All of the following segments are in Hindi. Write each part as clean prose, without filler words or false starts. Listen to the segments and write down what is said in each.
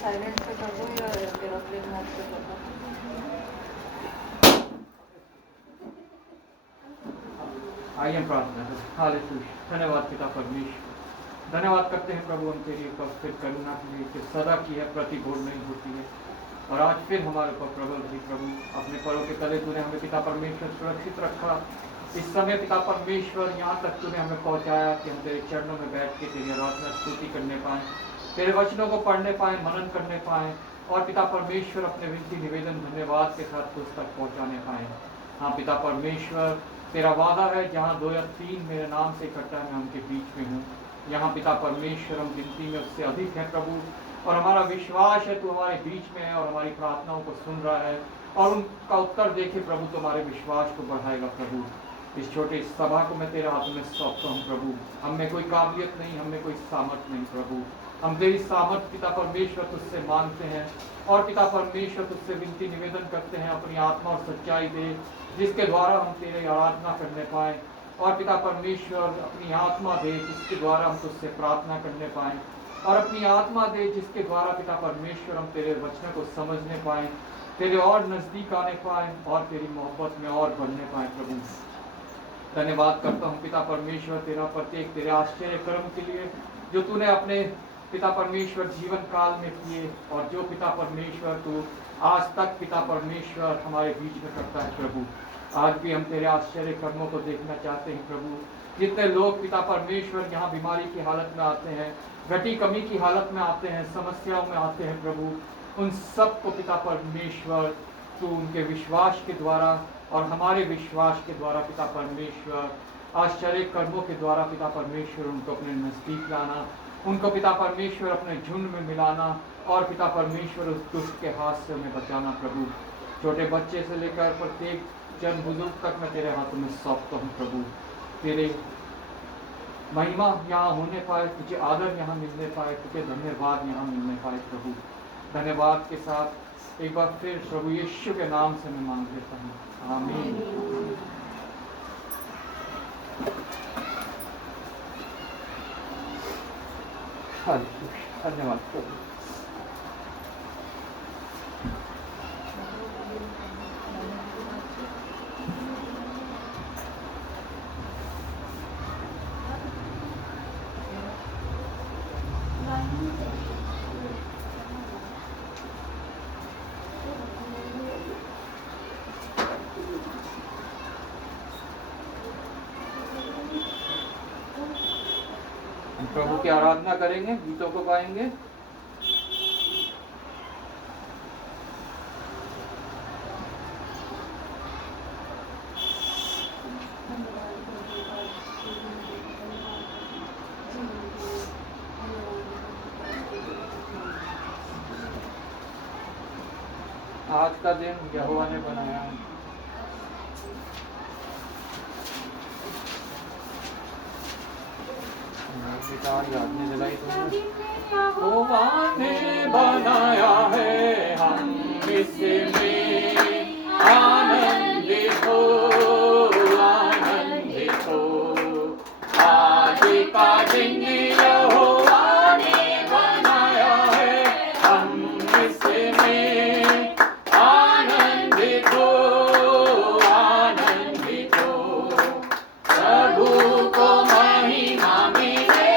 साइलेंट पे कर दो या एरोप्लेन मोड पे कर दो। आइए प्रार्थना करें। हालेलुया। धन्यवाद पिता परमेश्वर, धन्यवाद करते हैं प्रभु हम तेरी फिर करुणा के लिए कि सदा की है, प्रतिभूर नहीं होती है। और आज फिर हमारे ऊपर प्रबल हुई प्रभु, अपने पैरों के तले तूने हमें पिता परमेश्वर सुरक्षित रखा। इस समय पिता परमेश्वर यहाँ तक तूने हमें पहुँचाया कि हम तेरे चरणों में बैठ के तेरी आराधना स्तुति करने पाएँ, तेरे वचनों को पढ़ने पाएँ, मनन करने पाएँ, और पिता परमेश्वर अपने विनती निवेदन धन्यवाद के साथ तुझ तक पहुँचाने पाएँ। हाँ पिता परमेश्वर, तेरा वादा है जहाँ 2 या 3 मेरे नाम से इकट्ठा मैं उनके बीच में हूँ। यहाँ पिता परमेश्वर हम गिनती में उससे अधिक है प्रभु, और हमारा विश्वास है तू हमारे बीच में है और हमारी प्रार्थनाओं को सुन रहा है और उनका उत्तर देखे प्रभु तो हमारे विश्वास को बढ़ाएगा प्रभु। इस छोटे सभा को मैं तेरे हाथों में सौंपता हूँ प्रभु। हम में कोई काबिलियत नहीं, हम में कोई सामर्थ नहीं प्रभु, हम तेरी सामर्थ पिता परमेश्वर तुझसे मांगते हैं और पिता परमेश्वर तुझसे विनती निवेदन करते हैं, अपनी आत्मा और सच्चाई दे जिसके द्वारा हम तेरी आराधना करने पाएँ, और पिता परमेश्वर अपनी आत्मा दे जिसके द्वारा हम तुझसे प्रार्थना करने पाएँ, और अपनी आत्मा दे जिसके द्वारा पिता परमेश्वर हम तेरे वचनों को समझने पाएँ, तेरे और नज़दीक आने पाएँ और तेरी मोहब्बत में और बढ़ने पाएँ प्रभु। धन्यवाद करता हूँ पिता परमेश्वर तेरा प्रत्येक तेरे आश्चर्य कर्म के लिए जो तूने अपने पिता परमेश्वर जीवन काल में किए, और जो पिता परमेश्वर तू आज तक पिता परमेश्वर हमारे बीच में करता है प्रभु। आज भी हम तेरे आश्चर्य कर्मों को देखना चाहते हैं प्रभु। जितने लोग पिता परमेश्वर यहाँ बीमारी की हालत में आते हैं, घटी कमी की हालत में आते हैं, समस्याओं में आते हैं प्रभु, उन सब को पिता परमेश्वर तू उनके विश्वास के द्वारा और हमारे विश्वास के द्वारा पिता परमेश्वर आश्चर्य कर्मों के द्वारा पिता परमेश्वर उनको अपने नज़दीक लाना, उनको पिता परमेश्वर अपने झुंड में मिलाना, और पिता परमेश्वर उस दुष्ट के हाथ से उन्हें बचाना प्रभु। छोटे बच्चे से लेकर प्रत्येक जन बुजुर्ग तक मैं तेरे हाथों में सौंपता हूँ प्रभु। तेरे महिमा यहाँ होने पाए, तुझे आदर यहाँ मिलने पाए, तुझे धन्यवाद यहाँ मिलने पाए प्रभु। धन्यवाद के साथ एक बार फिर प्रभु यीशु के नाम से मैं मांग लेता हूँ, आमीन। धन्यवाद प्रभु। प्रभु की आराधना करेंगे, गीतों को गाएंगे। आज का दिन यहोवा ने बनाया है, याद नहीं दिलाई तुमने। यहोवा ने बनाया है, हम इसमें आनंदित हो, आनंदित हो। आज का दिन यहोवा ने बनाया है, हम इसमें आनंदित हो, आनंदित हो। प्रभु को महिमा मिले,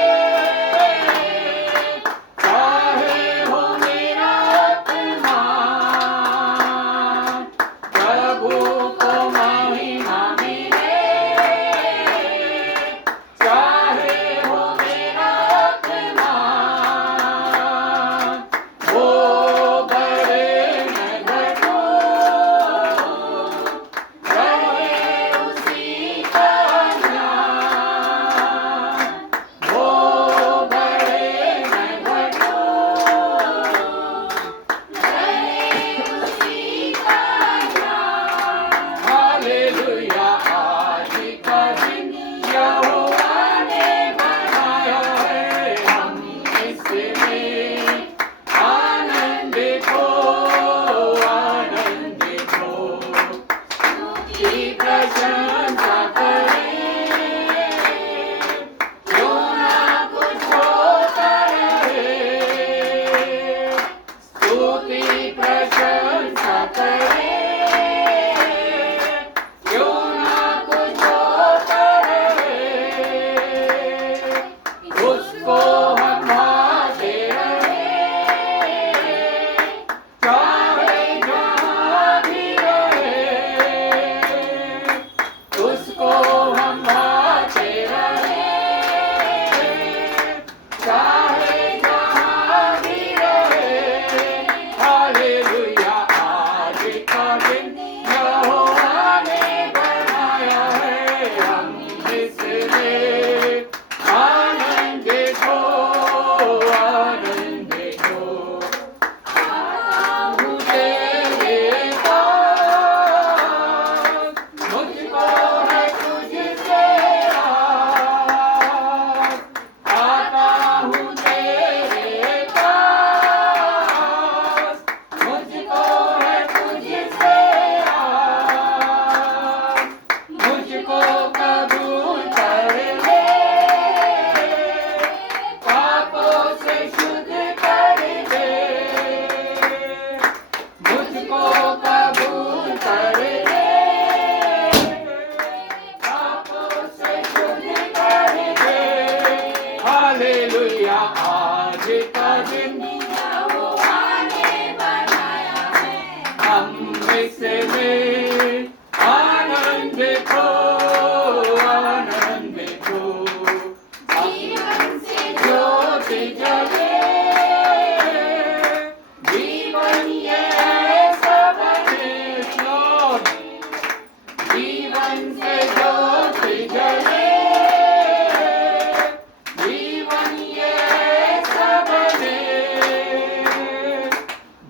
आज का दिन यहोवा ने बनाया है, हम इसमें आनंद को जीवन से ज्योति जले, जीवन ये ऐसा बने, जीवन से ज्योति जले, जीवन ये ऐसा बने,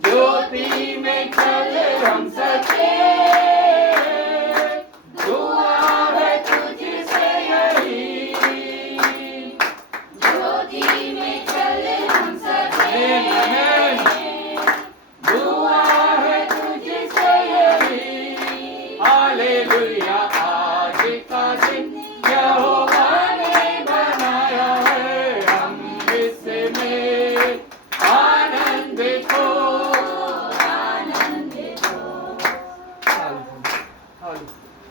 ज्योति में चले हम सके, दुआ है तुझसे यही, ज्योति में चले हम सके, दुआ है तुझसे यही। हालेलुया, आज का दिन यहोवा ने बनाया है, हम इसमें आनंद को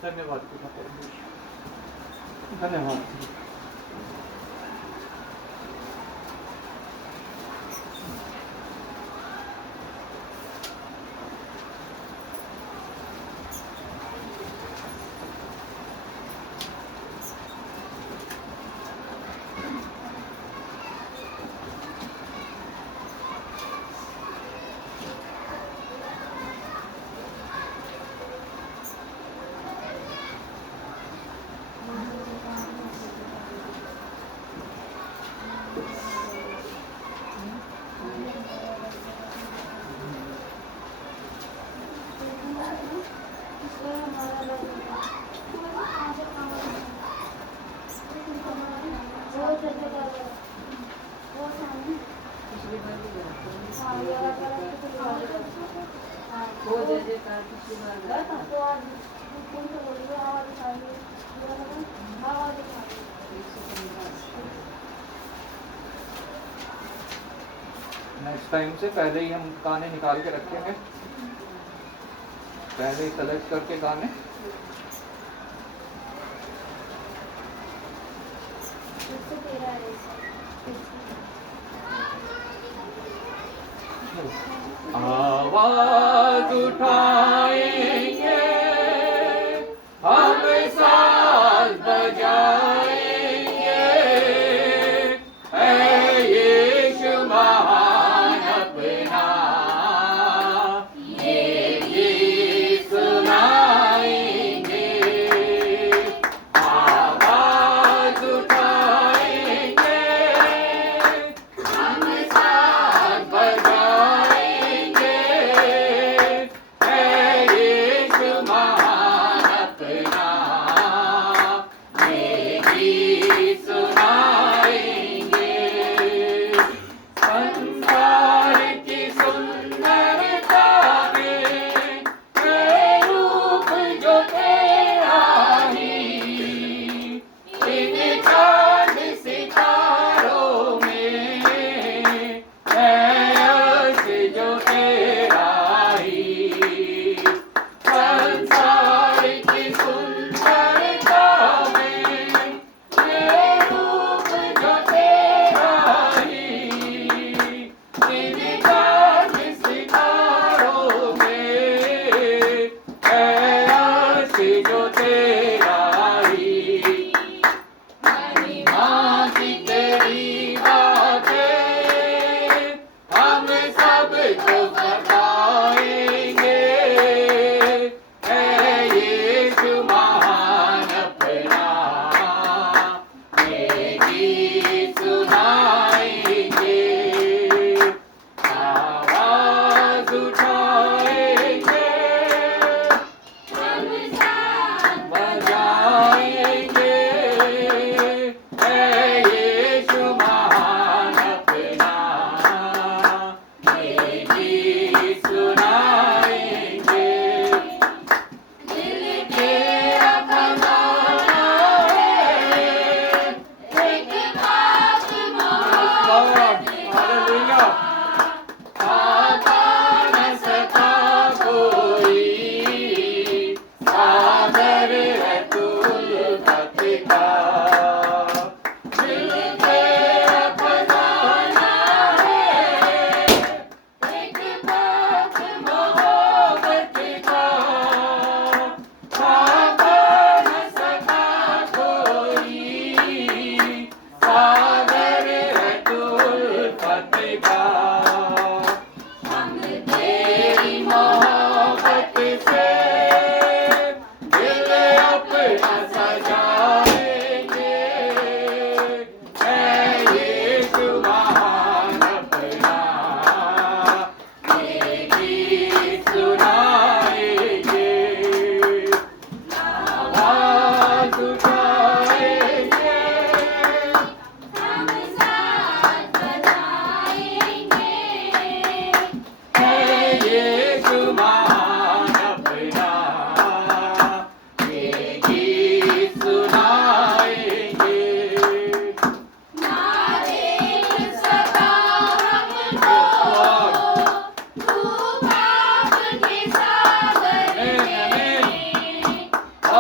धन्यवाद पिता परमेश्वर, धन्यवाद। नेक्स्ट टाइम से पहले ही हम गाने निकाल के रखेंगे, पहले ही सेलेक्ट करके गाने। आवाज उठाएंगे हम, साज बजाएंगे, है यीशु महान अपना, ये गीत सुनाएंगे। आवाज उठाएंगे हम, साज बजाएंगे, है यीशु महान अपना, ये गीत सुनाएंगे। संसार की सुंदरता में है रूप जो तेरा ही, इन चांद सितारों में है यश जो तेरा ही। संसार की सुंदरता में है रूप जो तेरा ही, इन चांद सितारों में है यश जो तेरा ही। महिमा की तेरी बातें हम सबको बताएंगे, है यीशु महान अपना, ये गीत सुनाएंगे। आवाज उठाएंगे हम, साथ बजाएंगे, है यीशु महान अपना, ये गीत सुनाएंगे। दिल तेरा कमाना है, एक बात मोहब्बत का, आता न सका कोई, सागर है तुल्फत का। दिल तेरा खजाना का हम तेरी मोहब्बत से दिल अपना सजाएंगे ऐ यीशु महान अपना ये गीत सुनाएंगे आवाज उठाएंगे हम साथ बजाएंगे ऐ यीशु महान अपना ये गीत सुनाएंगे ना देख सका हमको तू पाप के सागर में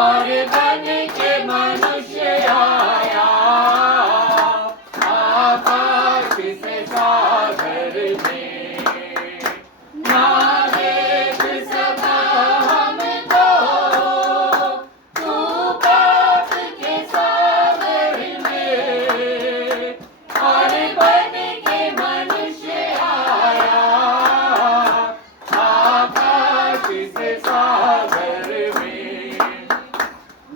और बन के मनुष्य आया आकाश से सागर में ना देख सका हमको तू पाप के सागर में और बन के मनुष्य आया आकाश से सागर में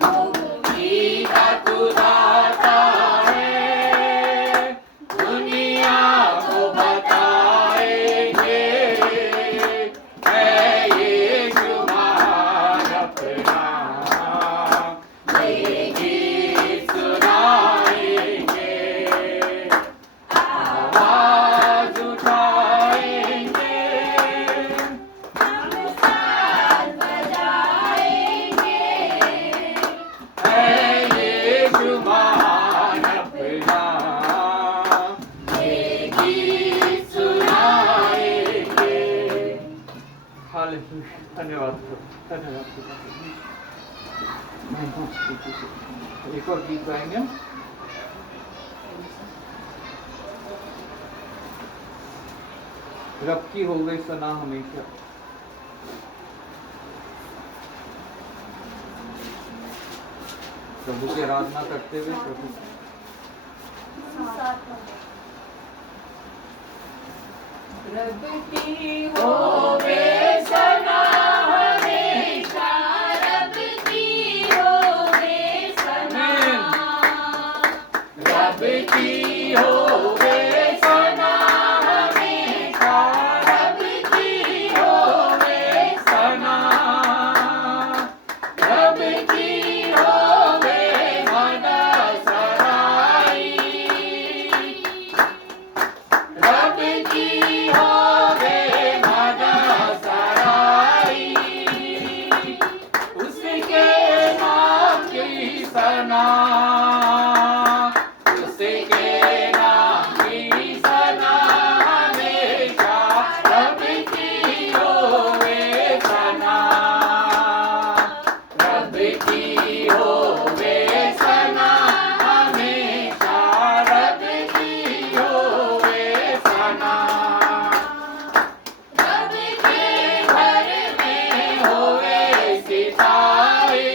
मुक्ति का तू दाता है दुनिया को बताएंगे ऐ यीशु महान अपना ये गीत सुनाएंगे आवाज उठाएंगे हम साथ बजाएंगे ऐ यीशु महान अपना ये गीत सुनाएंगे हालेलुया धन्यवाद प्रभु धन्यवाद पिता। एक और गीत गाएंगे हम। रब की हो गई सना हमेशा प्रभु की आराधना करते हुए प्रभु रब की होवे सना हमेशा रब की होवे सना रब की होवे सना हमेशा रब की होवे सना रब की होवे मना सराई रब की होवे मना सराई उसके नाम की सना उसके नाम की सना हमेशा रब की होवे सना रब की होवे सना हमेशा रब की होवे सना रब के घर में होवे सितारे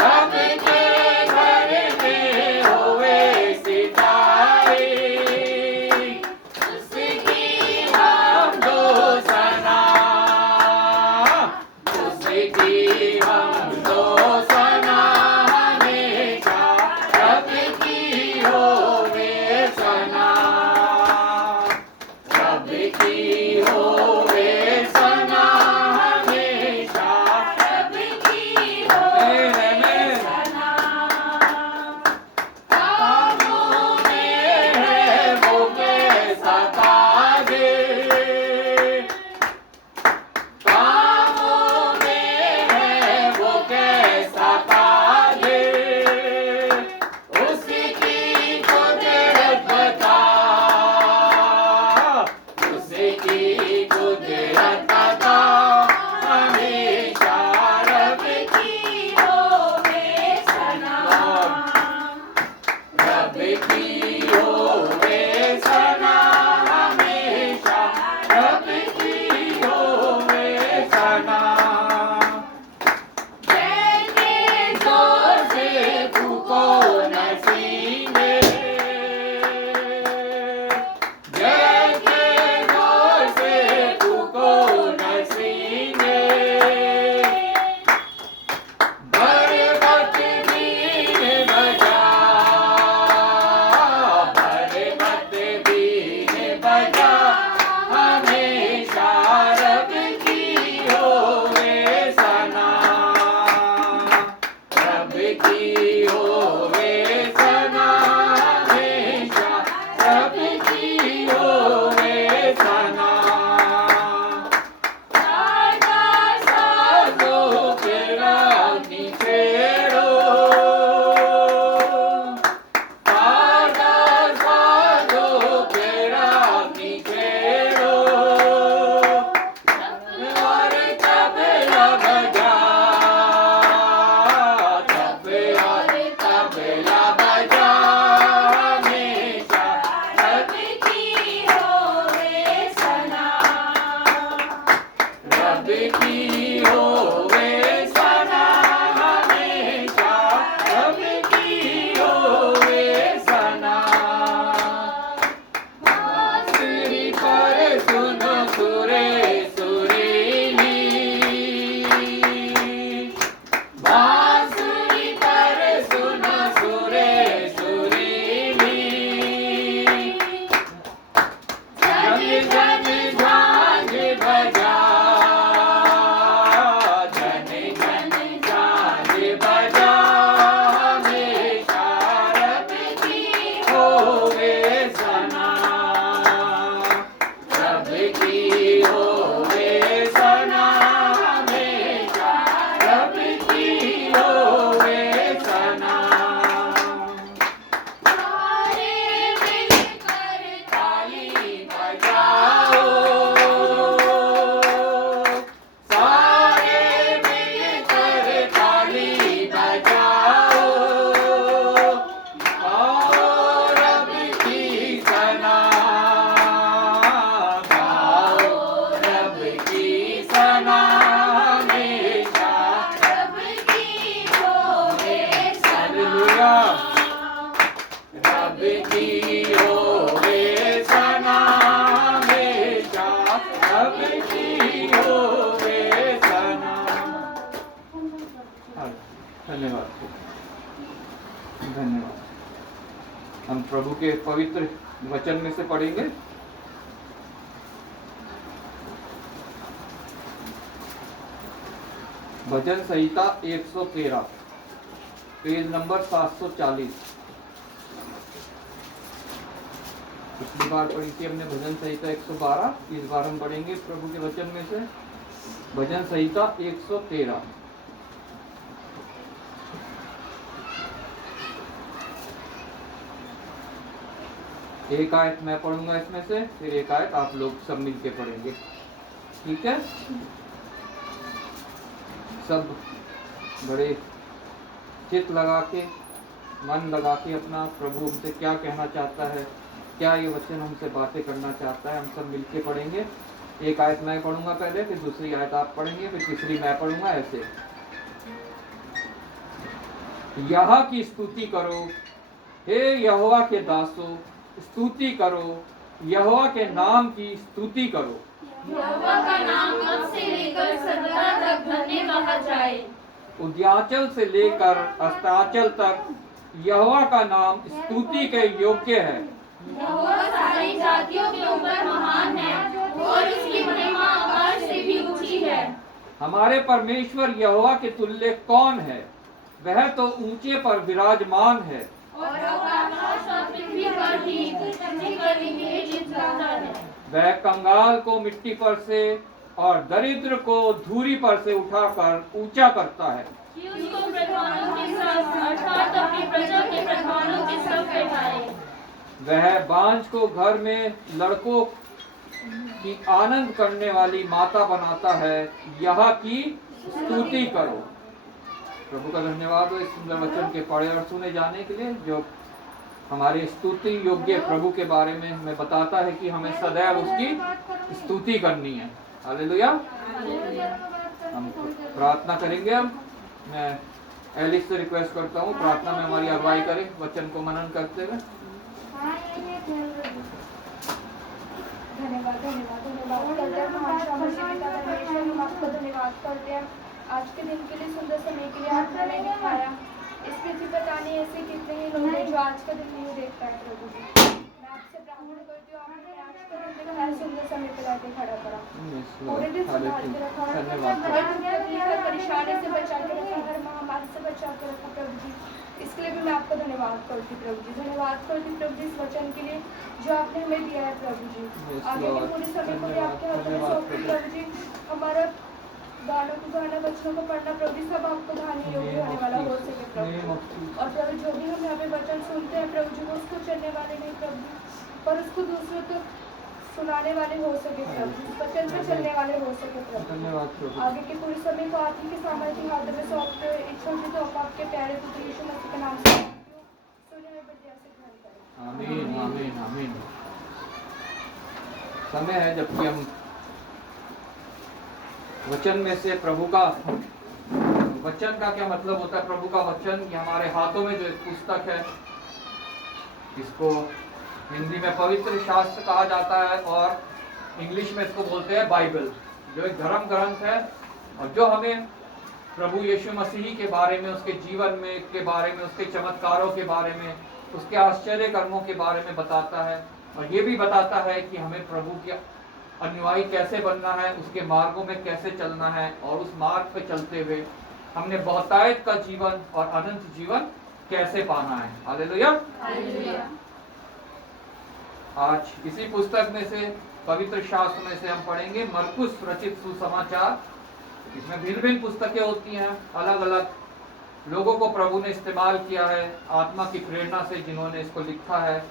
रब के घर में होवे सितारे उसकी हम दो सना उसकी हम दो सना हमेशा रब की होवे सना के पवित्र वचन में से पढ़ेंगे। भजन संहिता 113, पेज नंबर 740। पिछली बार पढ़ी थी हमने भजन संहिता 112, इस बार हम पढ़ेंगे प्रभु के वचन में से भजन संहिता 113। एक आयत मैं पढ़ूंगा इसमें से, फिर एक आयत आप लोग सब मिलके पढ़ेंगे, ठीक है? सब बड़े चित लगा के, मन लगा के अपना प्रभु हमसे क्या कहना चाहता है, क्या ये वचन हमसे बातें करना चाहता है, हम सब मिलके पढ़ेंगे। एक आयत मैं पढ़ूंगा पहले, फिर दूसरी आयत आप पढ़ेंगे, फिर तीसरी मैं पढ़ूंगा, ऐसे। यहोवा की स्तुति करो, हे यहोवा के दासों, स्तुति करो, यहोवा के नाम की स्तुति करो। यहोवा का नाम अब से लेकर सदा तक धन्य कहा जाए। उद्याचल से लेकर अस्ताचल तक यहोवा का नाम स्तुति के योग्य है। यहोवा सारी जातियों के ऊपर महान है और उसकी महिमा आकाश से भी ऊंची है। हमारे परमेश्वर यहोवा के तुल्य कौन है? वह तो ऊंचे पर विराजमान है और आकाश और पृथ्वी पर भी स्तुति करने के लिए जितना है। वह कंगाल को मिट्टी पर से और दरिद्र को धूरी पर से उठाकर ऊंचा करता है कि उसको प्रधानों के साथ अर्थात अपनी प्रजा के प्रधानों के संग बैठाए। वह बांझ को घर में लड़कों की आनंद करने वाली माता बनाता है। यह की स्तुति करो। प्रभु का धन्यवाद हो इस सुंदर वचन के पढ़े और सुने जाने के लिए, जो हमारे स्तुति योग्य प्रभु के बारे में हमें बताता है कि हमें सदैव उसकी स्तुति करनी है। हालेलुया। हम प्रार्थना करेंगे। अब मैं एलिस से रिक्वेस्ट करता हूँ प्रार्थना में हमारी अगुवाई करें वचन को मनन करते हुए। धन्यवाद धन्यवाद धन्यवाद करते हैं हम आपका धन्यवाद करते हैं आज के दिन के लिए, सुंदर समय के लिए आपने हमें दिखाया। इस पृथ्वी पर जाने ऐसे कितने ही लोग हैं जो आज का दिन नहीं देख पाए। प्रभु जी, मैं आपसे प्रार्थना करती हूँ, आपने आज का दिन में हर सुंदर समय पे लाके खड़ा करा, पूरे दिन संभाल के रखा, हर परेशानी से बचा के रखा, हर महामारी से बचा के रखा। प्रभु जी, इसके लिए भी मैं आपका धन्यवाद करती हूँ। प्रभु जी, धन्यवाद करती प्रभु जी इस वचन के लिए जो आपने हमें दिया है। प्रभु जी, आगे के पूरे समय को भी आपके हाथों में सौंपती। प्रभु जी, हमारा गानों को गाना, बच्चों को पढ़ना, प्रभु जी सब आपको धाने योग्य होने वाला हो सके। प्रभु और प्रभु जो भी हम यहाँ पे वचन सुनते हैं प्रभु जी, वो उसको चलने वाले नहीं प्रभु जी, पर उसको दूसरों को सुनाने वाले हो सके। प्रभु जी, वचन पे चलने वाले हो सके। प्रभु आगे के पूरे समय को आप ही के सामर्थ्य हाथों में सौंपते हुए इच्छा से तो आपके प्यारे पुत्र यीशु मसीह के नाम से सुने हुए बच्चे से ग्रहण करें। आमीन आमीन आमीन। समय है जबकि हम वचन में से प्रभु का वचन का क्या मतलब होता है? प्रभु का वचन ये हमारे हाथों में जो एक पुस्तक है, इसको हिंदी में पवित्र शास्त्र कहा जाता है और इंग्लिश में इसको बोलते हैं बाइबल, जो एक धर्म ग्रंथ है और जो हमें प्रभु यीशु मसीह के बारे में, उसके जीवन में के बारे में, उसके चमत्कारों के बारे में, उसके आश्चर्य कर्मों के बारे में बताता है और ये भी बताता है कि हमें प्रभु के अनुयायी कैसे बनना है, उसके मार्गों में कैसे चलना है और उस मार्ग पे चलते हुए हमने बहुतायत का जीवन और अनंत जीवन कैसे पाना है। हालेलुया। आज इसी पुस्तक में से, पवित्र शास्त्र में से हम पढ़ेंगे मरकुस रचित सुसमाचार। इसमें भिन्न भिन्न पुस्तकें होती हैं, अलग अलग लोगों को प्रभु ने इस्तेमाल किया है आत्मा की प्रेरणा से, जिन्होंने इसको लिखा है।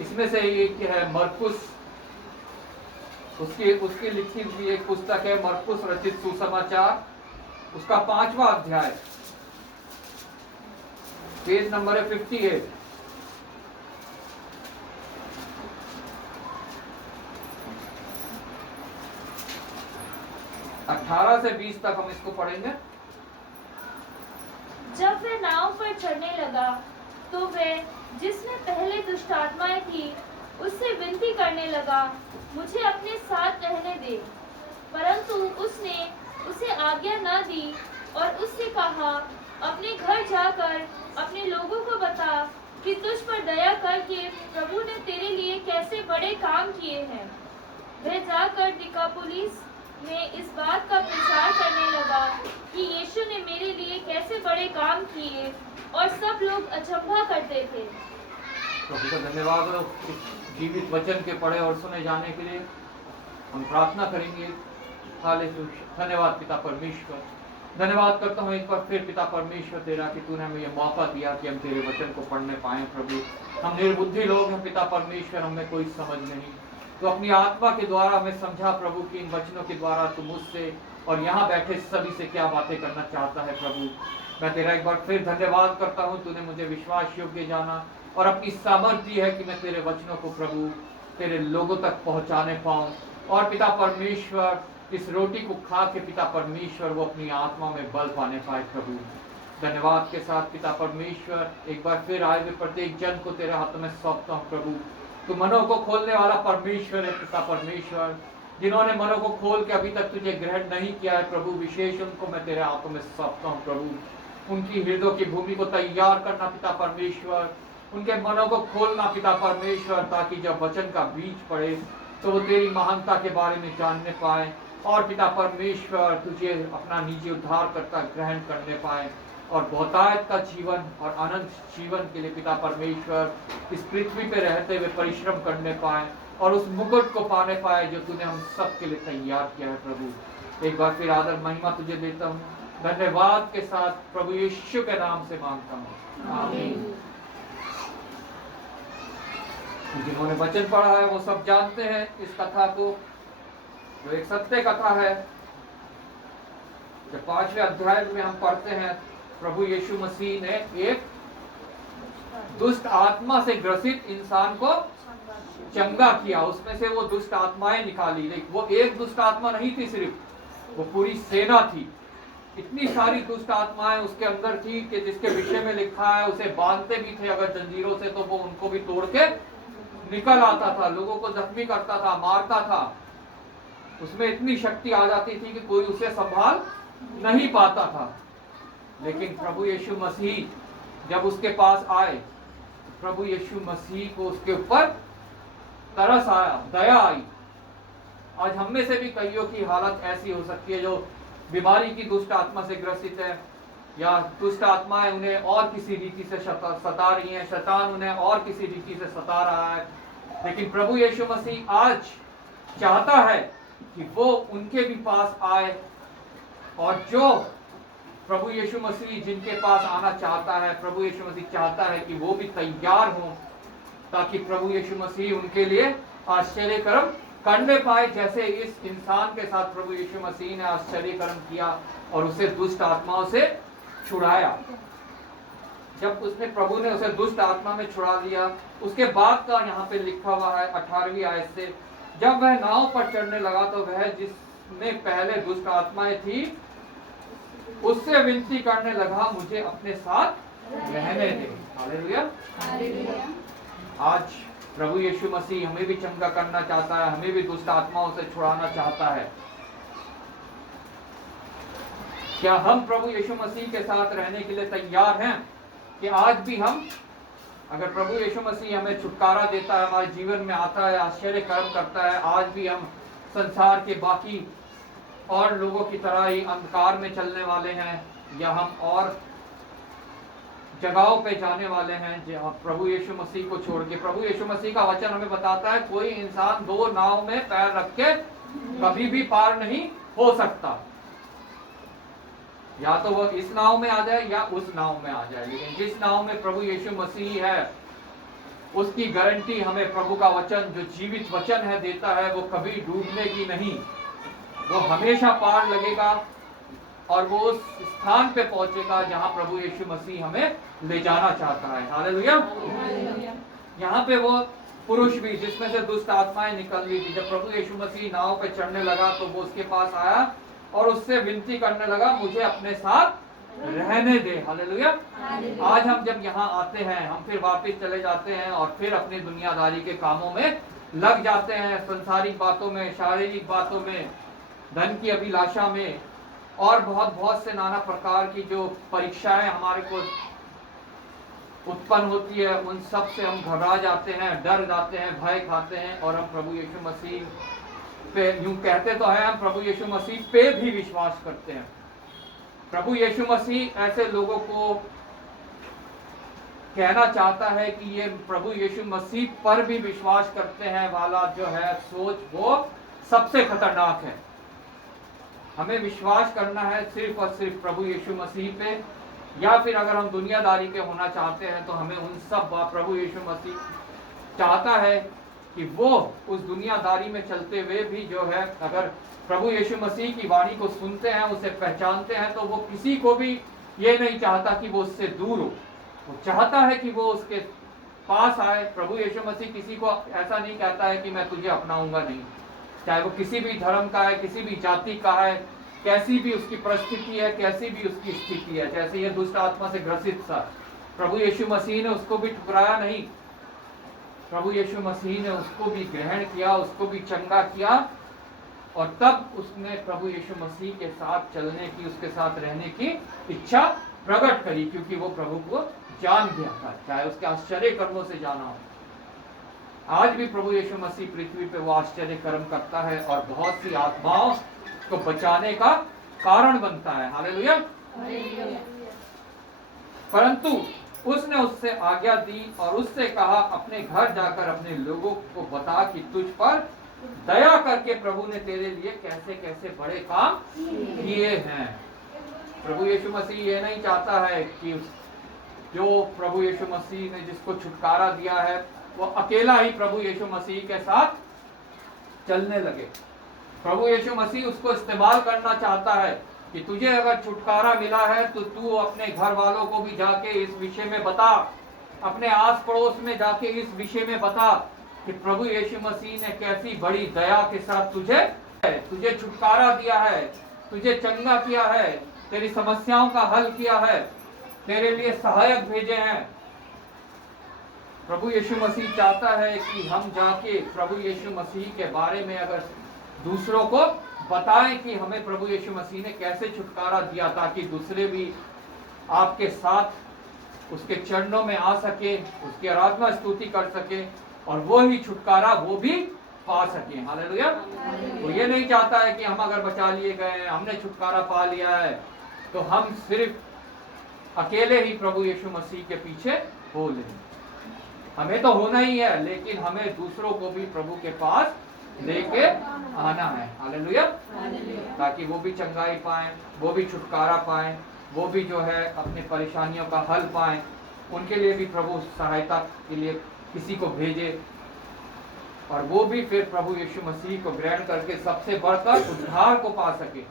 इसमें से एक है मरकुस, उसकी लिखी हुई एक पुस्तक है मरकुस रचित सुसमाचार, उसका 5वां अध्याय, पेज नंबर है 58। अठारह से 20 तक हम इसको पढ़ेंगे। जब वह नाव पर चढ़ने लगा तो वह जिसमें पहले दुष्ट आत्माएं थी उससे विनती करने लगा, मुझे अपने साथ रहने दे। परंतु उसने उसे आज्ञा न दी और उससे कहा, अपने घर जाकर अपने लोगों को बता कि तुझ पर दया करके प्रभु ने तेरे लिए कैसे बड़े काम किए हैं। वह जाकर दिकापुलिस में इस बात का प्रचार करने लगा कि यीशु ने मेरे लिए कैसे बड़े काम किए, और सब लोग अचंभा करते थे। प्रभु का धन्यवाद हो इस जीवित वचन के पढ़े और सुने जाने के लिए। हम प्रार्थना करेंगे। हालेलुया। धन्यवाद पिता परमेश्वर, धन्यवाद करता हूँ एक बार फिर पिता परमेश्वर तेरा कि तूने हमें ये मौका दिया कि हम तेरे वचन को पढ़ने पाएं। प्रभु हम निर्बुद्धि लोग हैं पिता परमेश्वर, हमें कोई समझ नहीं। तो अपनी आत्मा के द्वारा हमें समझा प्रभु कि इन वचनों के द्वारा तू मुझसे और यहाँ बैठे सभी से क्या बातें करना चाहता है। प्रभु मैं तेरा एक बार फिर धन्यवाद करता हूँ, तूने मुझे विश्वास योग्य जाना और अपनी सामर्थ्य दी है कि मैं तेरे वचनों को प्रभु तेरे लोगों तक पहुँचाने पाऊँ। और पिता परमेश्वर इस रोटी को खा के पिता परमेश्वर वो अपनी आत्मा में बल पाने पाए। प्रभु धन्यवाद के साथ पिता परमेश्वर एक बार फिर आए हुए प्रत्येक जन को तेरे हाथों में सौंपता हूँ। प्रभु तू मनों को खोलने वाला परमेश्वर है पिता परमेश्वर, जिन्होंने मनों को खोल के अभी तक तुझे ग्रहण नहीं किया है प्रभु, विशेष उनको मैं तेरे हाथों में सौंपता हूँ। प्रभु उनकी हृदयों की भूमि को तैयार करना पिता परमेश्वर, उनके मनों को खोलना पिता परमेश्वर, ताकि जब वचन का बीज पड़े तो वो तेरी महानता के बारे में जानने पाए और पिता परमेश्वर तुझे अपना निजी उद्धारकर्ता ग्रहण करने पाए और बहुतायत का जीवन और अनंत जीवन के लिए पिता परमेश्वर इस पृथ्वी पे रहते हुए परिश्रम करने पाए और उस मुकुट को पाने पाए जो तूने हम सब के लिए तैयार किया है। प्रभु एक बार फिर आदर महिमा तुझे देता हूँ, धन्यवाद के साथ प्रभु यीशु के नाम से मांगता हूँ, आमीन। जिन्होंने वचन पढ़ा है वो सब जानते हैं इस कथा को, जो एक सत्य कथा है। जब 5वें अध्याय में हम पढ़ते हैं प्रभु यीशु मसीह ने एक दुष्ट आत्मा से ग्रसित इंसान को चंगा किया, उसमें से वो दुष्ट आत्माएं निकाली। लेकिन वो एक दुष्ट आत्मा नहीं थी, सिर्फ वो पूरी सेना थी। इतनी सारी दुष्ट आत्माएं उसके अंदर थी कि जिसके विषय में लिखा है उसे बांधते भी थे अगर जंजीरों से तो वो उनको भी तोड़ के निकल आता था, लोगों को जख्मी करता था, मारता था। उसमें इतनी शक्ति आ जाती थी कि कोई उसे संभाल नहीं पाता था। लेकिन प्रभु यीशु मसीह जब उसके पास आए, प्रभु यीशु मसीह को उसके ऊपर तरस आया, दया आई। आज हम में से भी कईयों की हालत ऐसी हो सकती है जो बीमारी की दुष्ट आत्मा से ग्रसित है, या दुष्ट आत्माएं उन्हें और किसी रीति से सता रही हैं, शैतान उन्हें और किसी रीति से सता रहा है। लेकिन प्रभु यीशु मसीह आज चाहता है कि वो उनके भी पास आए, और जो प्रभु यीशु मसीह जिनके पास आना चाहता है, प्रभु यीशु मसीह चाहता है कि वो भी तैयार हों, ताकि प्रभु यीशु मसीह उनके लिए आश्चर्य कर्म करने पाए, जैसे इस इंसान के साथ प्रभु यीशु मसीह ने आश्चर्य कर्म किया और उसे दुष्ट आत्माओं से छुड़ाया। जब उसने प्रभु ने उसे दुष्ट आत्मा में छुड़ा दिया, उसके बाद का यहाँ पे लिखा हुआ है 18वीं आयत से, जब वह नाव पर चढ़ने लगा तो वह जिसमें पहले दुष्ट आत्माएं थी उससे विनती करने लगा, मुझे अपने साथ रहने दे। हालेलुया। आज प्रभु यीशु मसीह हमें भी चंगा करना चाहता है, हमें भी दुष्ट आत्माओं से छुड़ाना चाहता है। क्या हम प्रभु यीशु मसीह के साथ रहने के लिए तैयार हैं? कि आज भी हम, अगर प्रभु यीशु मसीह हमें छुटकारा देता है, हमारे जीवन में आता है, आश्चर्य कर्म करता है, आज भी हम संसार के बाकी और लोगों की तरह ही अंधकार में चलने वाले हैं, या हम और जगहों पे जाने वाले हैं जहाँ प्रभु यीशु मसीह को छोड़ के? प्रभु यीशु मसीह का वचन हमें बताता है कोई इंसान दो नाव में पैर रख के कभी भी पार नहीं हो सकता। या तो वो इस नाव में आ जाए या उस नाव में आ जाए, लेकिन जिस नाव में प्रभु यीशु मसीह है उसकी गारंटी हमें प्रभु का वचन, जो जीवित वचन है, देता है। वो कभी डूबने की नहीं, वो हमेशा पार लगेगा और वो उस स्थान पे पहुंचेगा जहां प्रभु यीशु मसीह हमें ले जाना चाहता है। हालेलुया। यहाँ पे वो पुरुष भी जिसमें से दुष्ट आत्माएं निकल रही थी, जब प्रभु यीशु मसीह नाव पे चढ़ने लगा तो वो उसके पास आया और उससे विनती करने लगा, मुझे अपने साथ रहने दे। हालेलुया। आज हम जब यहाँ आते हैं, हम फिर वापस चले जाते हैं और फिर अपनी दुनियादारी के कामों में लग जाते हैं, संसारिक बातों में, शारीरिक बातों में, धन की अभिलाषा में, और बहुत से नाना प्रकार की जो परीक्षाएं हमारे को उत्पन्न होती है उन सब से हम घबरा जाते हैं, डर जाते हैं, भय खाते हैं और हम प्रभु यीशु मसीह पे, यूं कहते तो हैं, हम प्रभु यीशु मसीह पे भी विश्वास करते हैं। प्रभु यीशु मसीह ऐसे लोगों को कहना चाहता है कि ये प्रभु यीशु मसीह पर भी विश्वास करते हैं वाला जो है सोच, वो सबसे खतरनाक है। हमें विश्वास करना है सिर्फ और सिर्फ प्रभु यीशु मसीह पे, या फिर अगर हम दुनियादारी के होना चाहते हैं तो हमें उन सब, प्रभु यीशु मसीह चाहता है कि वो उस दुनियादारी में चलते हुए भी जो है, अगर प्रभु यीशु मसीह की वाणी को सुनते हैं, उसे पहचानते हैं, तो वो किसी को भी ये नहीं चाहता कि वो उससे दूर हो। वो चाहता है कि वो उसके पास आए। प्रभु यीशु मसीह किसी को ऐसा नहीं कहता है कि मैं तुझे अपनाऊंगा नहीं, चाहे वो किसी भी धर्म का है, किसी भी जाति का है, कैसी भी उसकी परिस्थिति है, कैसी भी उसकी स्थिति है। जैसे ये दुष्ट आत्मा से ग्रसित था, प्रभु यीशु मसीह ने उसको भी ठुकराया नहीं, प्रभु यीशु मसीह ने उसको भी ग्रहण किया, उसको भी चंगा किया, और तब उसने प्रभु यीशु मसीह के साथ चलने की, उसके साथ रहने की इच्छा प्रकट करी, क्योंकि वो प्रभु को जान गया था, चाहे उसके आश्चर्य कर्मों से जाना हो। आज भी प्रभु यीशु मसीह पृथ्वी पे वो आश्चर्य कर्म करता है और बहुत सी आत्माओं को बचाने का कारण बनता है। हालेलुया। परंतु उसने उससे आज्ञा दी और उससे कहा, अपने घर जाकर अपने लोगों को बता कि तुझ पर दया करके प्रभु ने तेरे लिए कैसे कैसे बड़े काम किए हैं। प्रभु यीशु मसीह ये नहीं चाहता है कि जो प्रभु यीशु मसीह ने जिसको छुटकारा दिया है वो अकेला ही प्रभु यीशु मसीह के साथ चलने लगे। प्रभु यीशु मसीह उसको इस्तेमाल करना चाहता है कि तुझे अगर छुटकारा मिला है तो तू अपने घर वालों को भी जाके इस विषय में बता, अपने आस पड़ोस में जाके इस विषय में बता कि प्रभु यीशु मसीह ने कैसी बड़ी दया के साथ तुझे छुटकारा दिया है, तुझे चंगा किया है, तेरी समस्याओं का हल किया है, तेरे लिए सहायक भेजे हैं। प्रभु यीशु मसीह चाहता है कि हम जाके प्रभु यीशु मसीह के बारे में अगर दूसरों को बताएं कि हमें प्रभु यीशु मसीह ने कैसे छुटकारा दिया, ताकि दूसरे भी आपके साथ उसके चरणों में आ सके, उसकी आराधना स्तुति कर सके और वो ही छुटकारा वो भी पा सके। हालेलुया। वो ये नहीं चाहता है कि हम अगर बचा लिए गए, हमने छुटकारा पा लिया है तो हम सिर्फ अकेले ही प्रभु यीशु मसीह के पीछे हो लें। हमें तो होना ही है, लेकिन हमें दूसरों को भी प्रभु के पास लेके आना है। हालेलुया। ताकि वो भी चंगाई पाएं, वो भी छुटकारा पाएं, वो भी जो है अपनी परेशानियों का हल पाएं। उनके लिए भी प्रभु सहायता के लिए किसी को भेजे और वो भी फिर प्रभु यीशु मसीह को ग्रहण करके सबसे बढ़कर उद्धार को पा सके।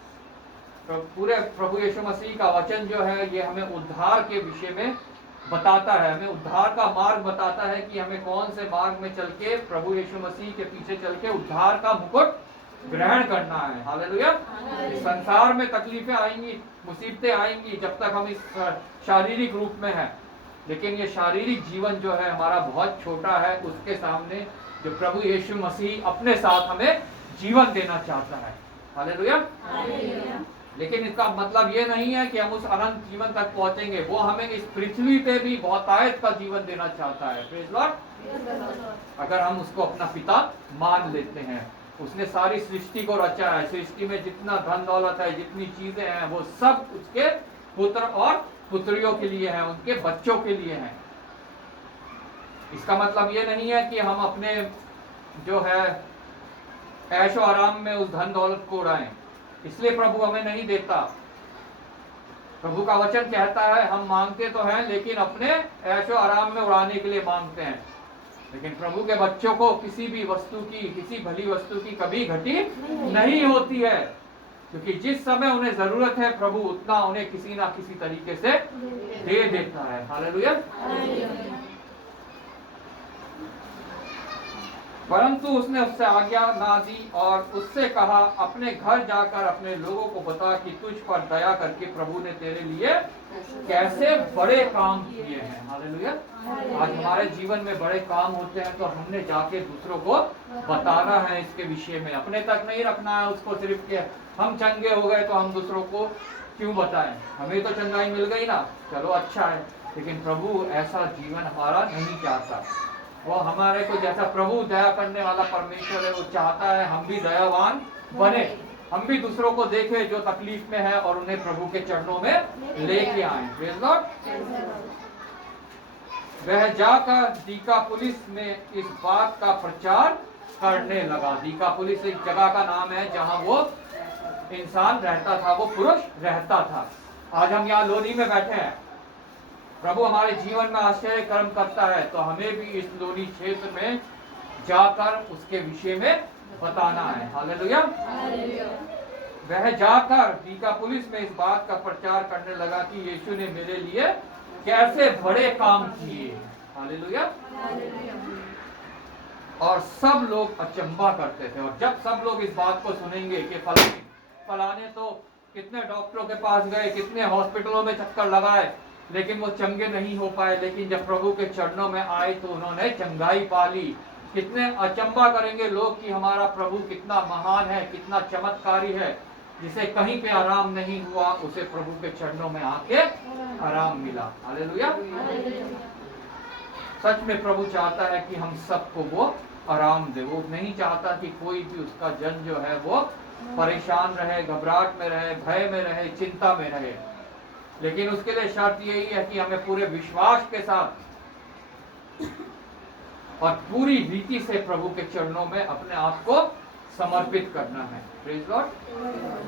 पूरे प्रभु यीशु मसीह का वचन जो है ये हमें उद्धार के विषय में बताता है, हमें उद्धार का मार्ग बताता है कि हमें कौन से मार्ग में चल के प्रभु यीशु मसीह के पीछे चल के उद्धार का मुकुट ग्रहण करना है। हालेलुया। इस संसार में तकलीफें आएंगी, मुसीबतें आएंगी जब तक हम इस शारीरिक रूप में हैं, लेकिन ये शारीरिक जीवन जो है हमारा बहुत छोटा है उसके सामने जो प्रभु यीशु मसीह अपने साथ हमें जीवन देना चाहता है। हालेलुया। लेकिन इसका मतलब ये नहीं है कि हम उस अनंत जीवन तक पहुंचेंगे, वो हमें इस पृथ्वी पे भी बहुतायत का जीवन देना चाहता है। Praise Lord. अगर हम उसको अपना पिता मान लेते हैं। उसने सारी सृष्टि को रचा है, सृष्टि में जितना धन दौलत है, जितनी चीजें हैं, वो सब उसके पुत्र और पुत्रियों के लिए है, उनके बच्चों के लिए है। इसका मतलब ये नहीं है कि हम अपने जो है ऐशो आराम में उस धन दौलत को उड़ाएं, इसलिए प्रभु हमें नहीं देता। प्रभु का वचन कहता है हम मांगते तो हैं लेकिन अपने ऐशो आराम में उड़ाने के लिए मांगते हैं। लेकिन प्रभु के बच्चों को किसी भी वस्तु की, किसी भली वस्तु की कभी घटी नहीं होती है, क्योंकि जिस समय उन्हें जरूरत है प्रभु उतना उन्हें किसी ना किसी तरीके से दे देता है। हालेलुया। परंतु उसने उससे आज्ञा ना दी और उससे कहा, अपने घर जाकर अपने लोगों को बता कि तुझ पर दया करके प्रभु ने तेरे लिए कैसे बड़े काम किए हैं। हालेलुया। आज हमारे जीवन में बड़े काम होते हैं तो हमने जाके दूसरों को बताना है इसके विषय में, अपने तक नहीं रखना है उसको सिर्फ के हम चंगे हो गए तो हम दूसरों को क्यों बताएं, हमें तो चंगाई मिल गई ना, चलो अच्छा है। लेकिन प्रभु ऐसा जीवन हमारा नहीं चाहता। वो हमारे को जैसा प्रभु दया करने वाला परमेश्वर है, वो चाहता है हम भी दयावान बने, हम भी दूसरों को देखें जो तकलीफ में है और उन्हें प्रभु के चरणों में लेके आए। Praise Lord. वह जाकर दिकापुलिस में इस बात का प्रचार करने लगा। दिकापुलिस एक जगह का नाम है जहां वो इंसान रहता था, वो पुरुष रहता था। आज हम यहाँ लोनी में बैठे हैं, प्रभु हमारे जीवन में आश्चर्य कर्म करता है, तो हमें भी इस लोनी क्षेत्र में जाकर उसके विषय में बताना है। हालेलुया। वह जाकर दिकापुलिस में इस बात का प्रचार करने लगा कि यीशु ने मेरे लिए कैसे बड़े काम किए। हालेलुया। और सब लोग अचंभा करते थे। और जब सब लोग इस बात को सुनेंगे कि फलाने तो कितने डॉक्टरों के पास गए, कितने हॉस्पिटलों में चक्कर लगाए, लेकिन वो चंगे नहीं हो पाए, लेकिन जब प्रभु के चरणों में आए तो उन्होंने चंगाई पा ली। कितने अचंभा करेंगे लोग कि हमारा प्रभु कितना महान है, कितना चमत्कारी है। जिसे कहीं पे आराम नहीं हुआ, उसे प्रभु के चरणों में आके आराम मिला। हालेलुया। सच में प्रभु चाहता है कि हम सबको वो आराम दे। वो नहीं चाहता कि कोई भी उसका जन जो है वो परेशान रहे, घबराहट में रहे, भय में रहे, चिंता में रहे। लेकिन उसके लिए शर्त यही है कि हमें पूरे विश्वास के साथ और पूरी रीति से प्रभु के चरणों में अपने आप को समर्पित करना है। Praise Lord.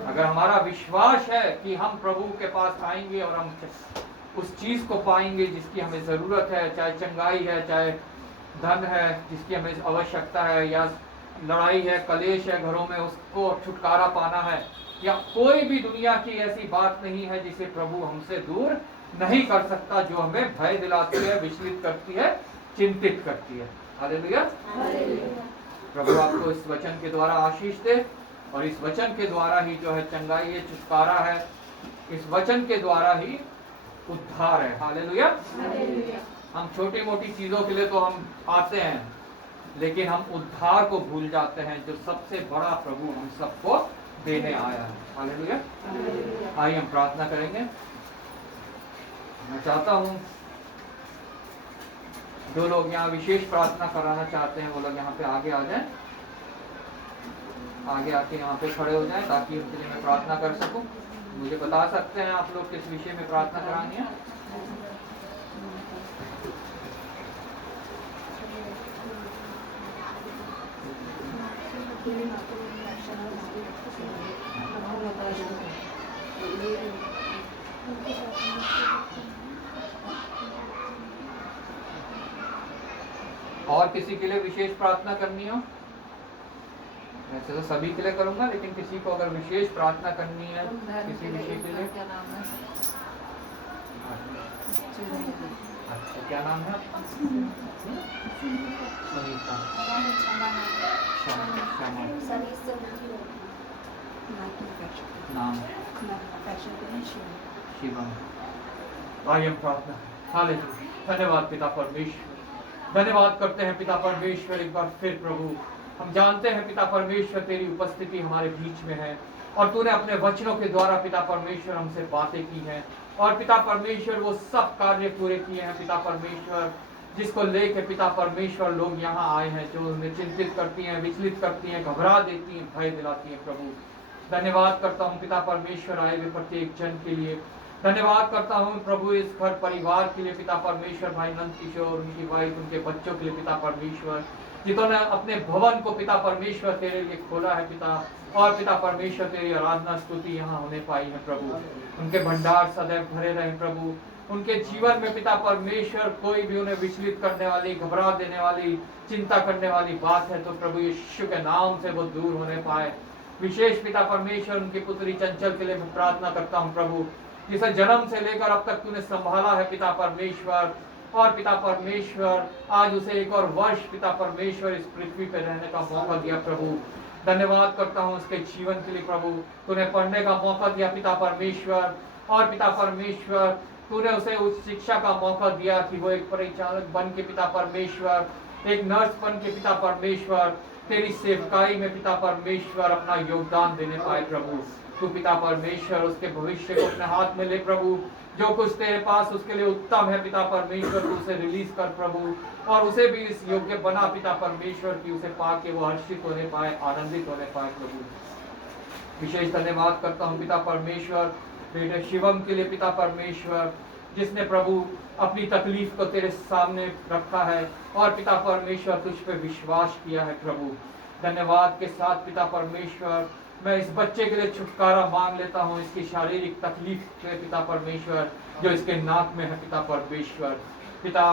अगर हमारा विश्वास है कि हम प्रभु के पास आएंगे और हम उस चीज को पाएंगे जिसकी हमें जरूरत है, चाहे चंगाई है, चाहे धन है जिसकी हमें आवश्यकता है, या लड़ाई है, कलेश है घरों में, उसको छुटकारा पाना है, या कोई भी दुनिया की ऐसी बात नहीं है जिसे प्रभु हमसे दूर नहीं कर सकता, जो हमें भय दिलाती है, विचलित करती है, चिंतित करती है। हालेलुया। प्रभु आपको इस वचन के द्वारा आशीष दे, और इस वचन के द्वारा ही जो है चंगाई है, छुटकारा है, इस वचन के द्वारा ही उद्धार है। हालेलुया। हम छोटी मोटी चीजों के लिए तो हम आते हैं, लेकिन हम उद्धार को भूल जाते हैं जो सबसे बड़ा प्रभु हम सबको देने आया है। हालेलुया। आइए हम प्रार्थना करेंगे। मैं चाहता हूँ जो लोग यहाँ विशेष प्रार्थना कराना चाहते हैं वो लोग यहाँ पे आगे आ जाएं, आगे आके यहाँ पे खड़े हो जाएं, ताकि उनके लिए मैं प्रार्थना कर सकूं। मुझे बता सकते हैं आप लोग किस विषय में प्रार्थना करानी है? और किसी के लिए विशेष प्रार्थना करनी हो? वैसे तो सभी के लिए करूंगा, लेकिन किसी को अगर विशेष प्रार्थना करनी है किसी विषय के लिए। अच्छा, क्या नाम है? सुनीता। नाम शिवम। आइए हम प्रार्थना। हालेलुया। धन्यवाद पिता परमेश्वर, धन्यवाद करते हैं पिता परमेश्वर एक बार फिर प्रभु। हम जानते हैं पिता परमेश्वर तेरी उपस्थिति हमारे बीच में है, और तूने अपने वचनों के द्वारा पिता परमेश्वर हमसे बातें की हैं, और पिता परमेश्वर वो सब कार्य पूरे किए हैं पिता परमेश्वर, जिसको लेके पिता परमेश्वर लोग यहाँ आए हैं, जो उन्हें चिंतित करती हैं, विचलित करती हैं, घबरा देती हैं, भय दिलाती हैं। प्रभु धन्यवाद करता हूँ पिता परमेश्वर आए हुए प्रत्येक जन के लिए। धन्यवाद करता हूँ प्रभु इस घर परिवार के लिए पिता परमेश्वर, भाई नंद किशोर, उनकी वाइफ, उनके बच्चों के लिए पिता परमेश्वर, जिन्होंने अपने भवन को पिता परमेश्वर तेरे लिए खोला है पिता, और पिता परमेश्वर तेरी आराधना स्तुति यहाँ होने पाई है प्रभु। उनके भंडार सदैव भरे रहे प्रभु। उनके जीवन में पिता परमेश्वर कोई भी उन्हें विचलित करने वाली, घबरा देने वाली, चिंता करने वाली बात है तो प्रभु यीशु के नाम से वो दूर होने पाए। विशेष पिता परमेश्वर उनकी पुत्री चंचल के लिए मैं प्रार्थना करता हूँ प्रभु, जिसे जन्म से लेकर अब तक तूने संभाला है पिता परमेश्वर, और पिता परमेश्वर आज उसे एक और वर्ष पिता परमेश्वर इस पृथ्वी पर रहने का मौका दिया प्रभु। धन्यवाद करता हूँ उसके जीवन के लिए प्रभु। तूने पढ़ने का मौका दिया पिता परमेश्वर, और पिता परमेश्वर तूने उसे उस शिक्षा का मौका दिया कि वो एक परिचालक बन के पिता परमेश्वर, एक नर्स बन के पिता परमेश्वर तेरी सेवकाई में पिता परमेश्वर अपना योगदान देने पाए प्रभु। तू पिता परमेश्वर उसके भविष्य को अपने हाथ में ले प्रभु। जो कुछ तेरे पास उसके लिए उत्तम है पिता परमेश्वर, तू उसे रिलीज कर प्रभु, और उसे भी इस योग्य बना पिता परमेश्वर की उसे पाके वो हर्षित होने पाए, आनंदित होने पाए प्रभु। विशेष धन्यवाद करता हूँ पिता परमेश्वर बेटे शिवम के लिए पिता परमेश्वर, जिसने प्रभु अपनी तकलीफ को तेरे सामने रखा है और पिता परमेश्वर तुझ पे विश्वास किया है प्रभु। धन्यवाद के साथ पिता परमेश्वर मैं इस बच्चे के लिए छुटकारा मांग लेता हूँ, इसकी शारीरिक तकलीफ से पिता परमेश्वर जो इसके नाक में है पिता परमेश्वर। पिता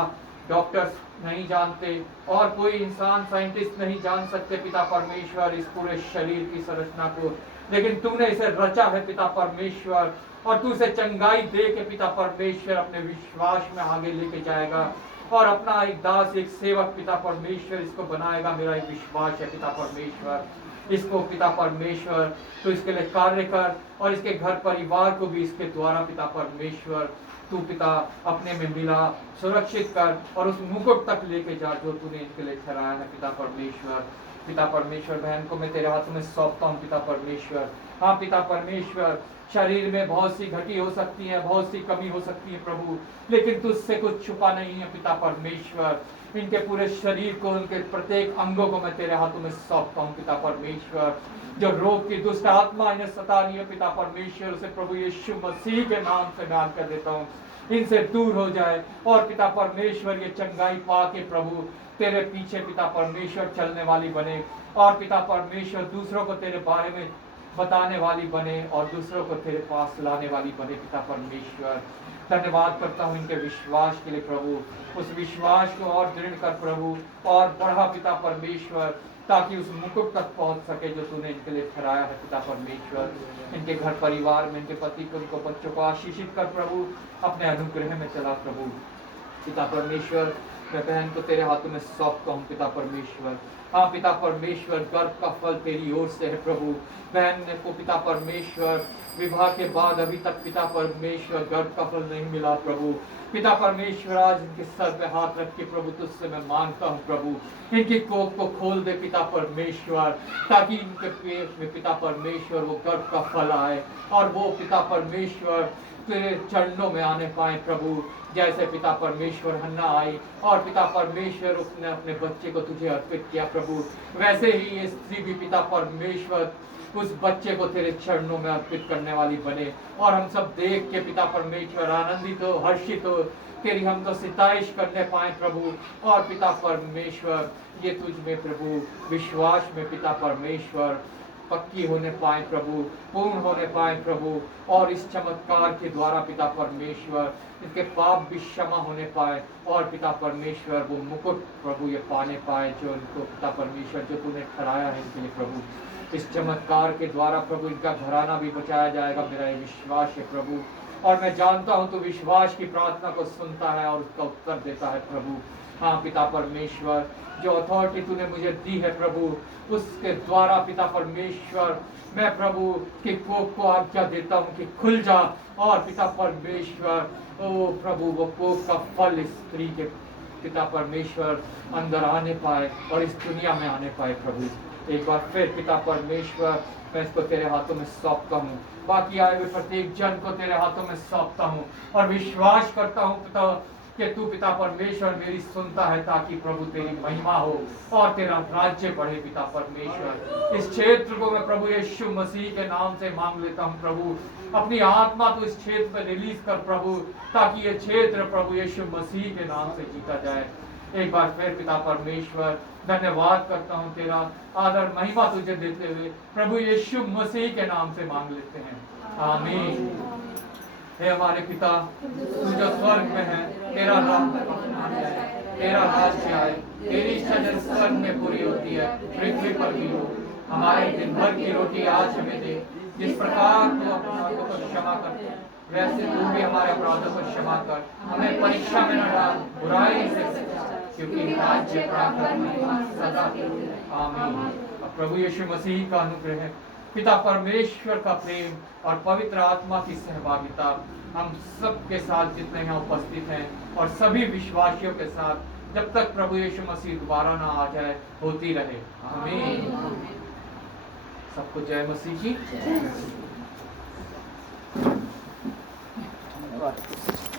डॉक्टर्स नहीं जानते और कोई इंसान साइंटिस्ट नहीं जान सकते पिता परमेश्वर इस पूरे शरीर की संरचना को, लेकिन तूने इसे रचा है पिता परमेश्वर, और तू इसे चंगाई दे के पिता परमेश्वर अपने विश्वास में आगे लेके जाएगा और अपना एक दास एक सेवक पिता परमेश्वर इसको बनाएगा। मेरा एक विश्वास है पिता परमेश्वर, इसको पिता परमेश्वर तो इसके लिए कार्य कर और इसके घर परिवार को भी इसके द्वारा पिता परमेश्वर तू पिता अपने में मिला, सुरक्षित कर और उस मुकुट तक लेके जा जो तूने इनके लिए ठहराया है पिता परमेश्वर। पिता परमेश्वर बहन को मैं तेरे हाथों में सौंपता हूँ पिता परमेश्वर। हाँ पिता परमेश्वर, शरीर में बहुत सी घटी हो सकती है, बहुत सी कमी हो सकती है प्रभु, लेकिन तुझसे कुछ छुपा नहीं है पिता परमेश्वर। इनके पूरे शरीर को, उनके प्रत्येक अंगों को मैं तेरे हाथों में सौंपता हूँ पिता परमेश्वर। जो रोग की दुष्ट आत्मा इन्हें सता रही है पिता परमेश्वर, उसे प्रभु यीशु मसीह के नाम से मैं कर देता हूँ, इनसे दूर हो जाए और पिता परमेश्वर ये चंगाई पा के प्रभु तेरे पीछे पिता परमेश्वर चलने वाली बने और पिता परमेश्वर दूसरों को तेरे बारे में बताने वाली बने और दूसरों को तेरे पास लाने वाली बने पिता परमेश्वर। धन्यवाद करता हूँ इनके विश्वास के लिए प्रभु, उस विश्वास को और दृढ़ कर प्रभु और बढ़ा पिता परमेश्वर, ताकि उस मुकुट तक पहुंच सके जो तूने इनके लिए ठहराया है पिता परमेश्वर। इनके घर परिवार में इनके पति को, उनको बच्चों को आशीषित कर प्रभु, अपने अनुग्रह में चला प्रभु। पिता परमेश्वर मैं बहन को तेरे हाथों में सौंपता हूँ पिता परमेश्वर। हाँ पिता परमेश्वर, गर्भ का फल तेरी ओर से है प्रभु। बहन को पिता परमेश्वर विवाह के बाद अभी तक पिता परमेश्वर गर्भ का फल नहीं मिला प्रभु। पिता परमेश्वर आज इनके सर पे हाथ रख के प्रभु तुझसे मैं मांगता हूँ प्रभु, इनकी कोख को खोल दे पिता परमेश्वर, ताकि इनके पेट में पिता परमेश्वर वो गर्भ का फल आए और वो पिता परमेश्वर तेरे चरणों में आने पाए प्रभु। जैसे पिता परमेश्वर हन्ना आई और पिता परमेश्वर उसने अपने बच्चे को तुझे अर्पित किया प्रभु, वैसे ही ये स्त्री भी पिता परमेश्वर उस बच्चे को तेरे चरणों में अर्पित करने वाली बने और हम सब देख के पिता परमेश्वर आनंदित हो, हर्षित हो, तेरी हम तो सिताइश करने पाए प्रभु। और पिता परमेश्वर ये तुझ में प्रभु विश्वास में पिता परमेश्वर पक्की होने पाए प्रभु, पूर्ण होने पाए प्रभु, और इस चमत्कार के द्वारा पिता परमेश्वर इनके पाप भी क्षमा होने पाए और पिता परमेश्वर वो मुकुट प्रभु ये पाने पाए जो इनको पिता परमेश्वर जो तूने ठहराया है इनके लिए प्रभु। इस चमत्कार के द्वारा प्रभु इनका घराना भी बचाया जाएगा, मेरा ये विश्वास है प्रभु। और मैं जानता हूँ तू विश्वास की प्रार्थना को सुनता है और उसका उत्तर देता है प्रभु। हाँ पिता परमेश्वर, जो अथॉरिटी तूने मुझे दी है प्रभु, उसके द्वारा पिता परमेश्वर मैं प्रभु की कोख को आज्ञा देता हूँ कि खुल जा और पिता परमेश्वर ओ प्रभु वो कोख का फल इस स्त्री के पिता परमेश्वर अंदर आने पाए और इस दुनिया में आने पाए प्रभु। एक बार फिर पिता परमेश्वर मैं इसको तेरे हाथों में सौंपता हूँ, बाकी आए हुए प्रत्येक जन को तेरे हाथों में सौंपता हूँ और विश्वास करता हूँ पिता कि तू पिता परमेश्वर मेरी सुनता है, ताकि प्रभु तेरी महिमा हो और तेरा राज्य बढ़े पिता परमेश्वर। इस क्षेत्र को मैं प्रभु यीशु मसीह के नाम से मांग लेता हूँ प्रभु, अपनी आत्मा तो इस क्षेत्र में रिलीज कर प्रभु, ताकि ये क्षेत्र प्रभु यीशु मसीह के नाम से जीता जाए। एक बार फिर पिता परमेश्वर धन्यवाद करता हूँ, तेरा आदर महिमा तुझे देते हुए प्रभु यीशु मसीह के नाम से मांग लेते हैं, आमीन। हे हमारे पिता तू जो स्वर्ग में है, तेरा नाम तेरा राज्य आए, तेरी इच्छा जैसे स्वर्ग में पूरी होती है पृथ्वी पर भी हो। हमारे दिन भर की रोटी आज हमें दे, जिस प्रकार तू अपराधों को क्षमा करते हैं वैसे तू भी हमारे अपराधों को क्षमा कर, हमें परीक्षा में न डाल, बुराई से बचा, क्योंकि राज्य प्राप्त सदा आमीन। प्रभु यीशु मसीह का अनुग्रह, पिता परमेश्वर का प्रेम और पवित्र आत्मा की सहभागिता हम सब के साथ जितने यहाँ उपस्थित हैं और सभी विश्वासियों के साथ जब तक प्रभु यीशु मसीह दोबारा ना आ जाए होती रहे, आमीन। सबको जय मसीह की। धन्यवाद।